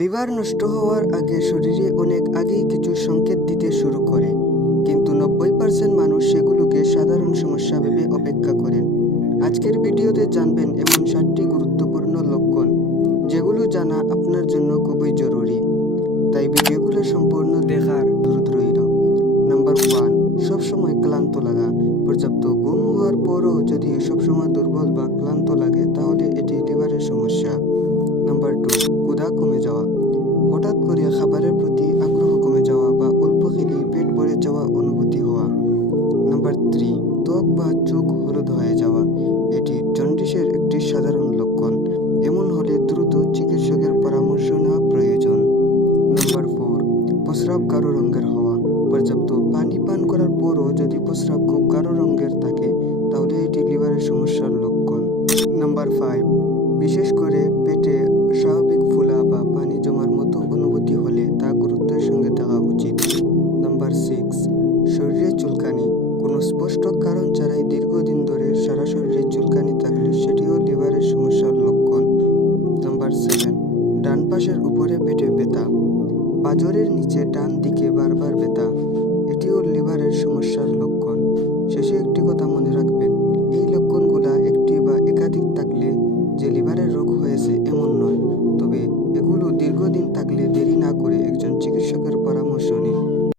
Liver নষ্ট হওয়ার আগে শরীরে অনেক আগেই কিছু সংকেত দিতে শুরু করে, কিন্তু 90% মানুষ সেগুলোকে সাধারণ সমস্যা ভেবে অপেক্ষা করেন। আজকের ভিডিওতে জানবেন এমন 7টি গুরুত্বপূর্ণ লক্ষণ যেগুলো জানা আপনার জন্য খুবই জরুরি, তাই ভিডিওগুলো সম্পূর্ণ দেখার অনুরোধ রইল। নাম্বার 1, সবসময় ক্লান্ত লাগা। পর্যাপ্ত ঘুম হওয়ার পরও যদি সবসময় দুর্বল বা ক্লান্ত লাগে তাহলে এটি লিভারের সমস্যা। নাম্বার 2, ক্ষুধা কমে যাওয়া। হঠাৎ করে খাবারের প্রতি আগ্রহ কমে যাওয়া বা অল্প খেলেই পেট ভরে যাওয়া অনুভূতি হওয়া। নাম্বার 3, ত্বক বা চোখ হলুদ হয়ে যাওয়া। এটি জন্ডিসের একটি সাধারণ লক্ষণ। এমন হলে দ্রুত চিকিৎসকের পরামর্শ নেওয়া প্রয়োজন। নাম্বার 4, প্রস্রাব গাঢ় রঙের হওয়া। পর্যাপ্ত পানি পান করার পরও যদি প্রস্রাব খুব গাঢ় রঙের থাকে তাহলে এটি লিভারের সমস্যার লক্ষণ। নাম্বার 5, বিশেষ করে পেটে স্বাভাবিক ফোলা বা পানি জমার মতো অনুভূতি হলে তা গুরুত্বের সঙ্গে দেখা উচিত। নাম্বার 6, শরীরে চুলকানি। কোনো স্পষ্ট কারণ ছাড়াই দীর্ঘদিন ধরে সারা শরীরে চুলকানি থাকলে সেটিও লিভারের সমস্যার লক্ষণ। নাম্বার 7, ডান পাশের উপরে পেটে ব্যথা। পাঁজরের নিচে ডান দিকে বারবার ব্যথা, এটিও লিভারের সমস্যার লক্ষণ। শেষে একটি কথা মনে রাখবেন,